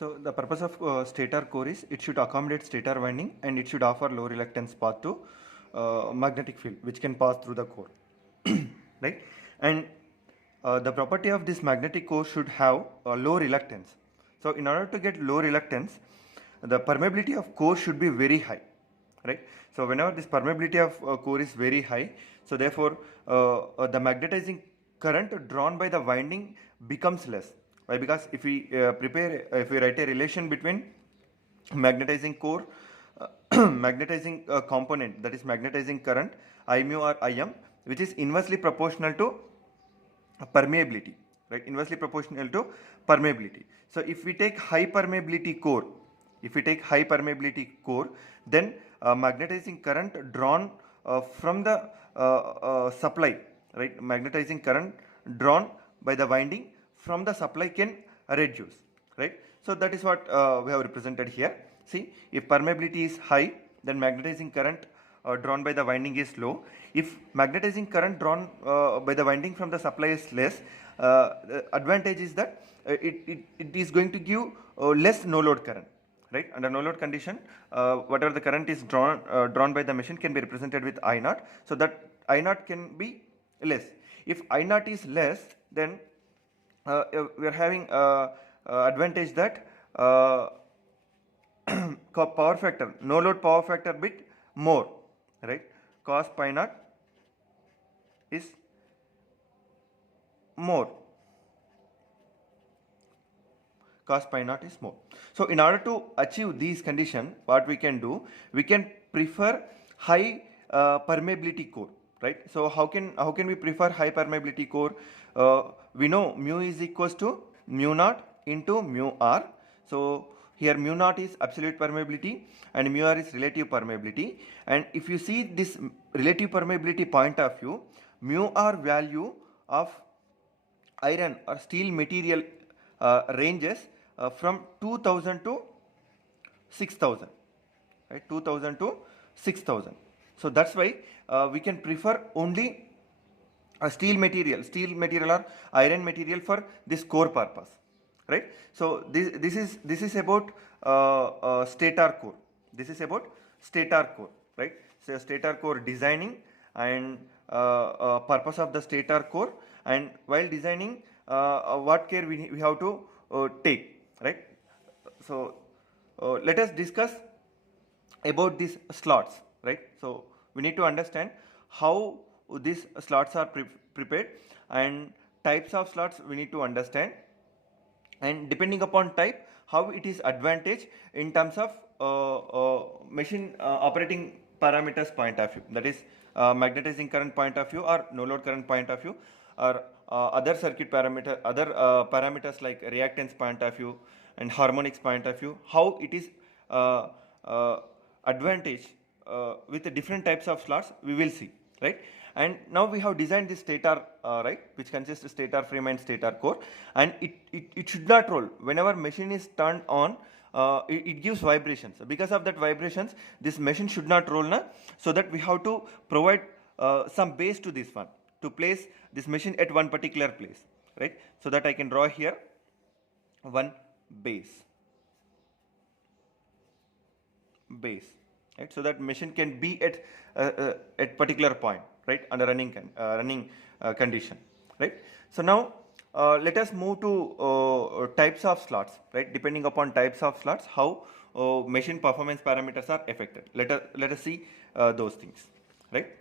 So the purpose of stator core is it should accommodate stator winding and it should offer low reluctance path to magnetic field which can pass through the core, right? And the property of this magnetic core should have low reluctance. So in order to get low reluctance, the permeability of core should be very high, right? So whenever this permeability of core is very high, so therefore the magnetizing current drawn by the winding becomes less. Why? Because if we if we write a relation between magnetizing core, magnetizing component, that is magnetizing current I mu or Im, which is inversely proportional to permeability, right? Inversely proportional to permeability. So if we take high permeability core, then magnetizing current drawn from the supply, right? Magnetizing current drawn by the winding from the supply can reduce, right? So that is what we have represented here. See, if permeability is high, then magnetizing current drawn by the winding is low. If magnetizing current drawn by the winding from the supply is less, the advantage is that it is going to give less no load current, right? Under no load condition, whatever the current is drawn by the machine can be represented with I naught, so that I naught can be less. If I naught is less, then we are having advantage that power factor, no load power factor bit more, right? Cos pi naught is more. Cos pi naught is more. So in order to achieve these conditions, what we can do, we can prefer high permeability core, right? So how can we prefer high permeability core? We know mu is equals to mu naught into mu r. So here mu naught is absolute permeability and mu r is relative permeability. And if you see this relative permeability point of view, mu r value of iron or steel material ranges from 2000 to 6000, right? 2000 to 6000. So that's why we can prefer only a steel material or iron material for this core purpose, right? So this is about stator core. This is about stator core, right? So stator core designing and purpose of the stator core, and while designing what care we have to take, right? So let us discuss about these slots, right? So we need to understand how these slots are prepared, and types of slots we need to understand, and depending upon type how it is advantage in terms of machine operating parameters point of view, that is magnetizing current point of view or no load current point of view, or other circuit parameter, other parameters like reactance point of view and harmonics point of view, how it is advantage with the different types of slots we will see, right? And now we have designed this stator, right, which consists of stator frame and stator core, and it should not roll. Whenever machine is turned on, it gives vibrations. Because of that vibrations, this machine should not roll now, so that we have to provide some base to this one, to place this machine at one particular place, right? So that I can draw here one base, right? So that machine can be at particular point, right, under running condition, right? So now let us move to types of slots, right? Depending upon types of slots, how machine performance parameters are affected. Let us see those things, right?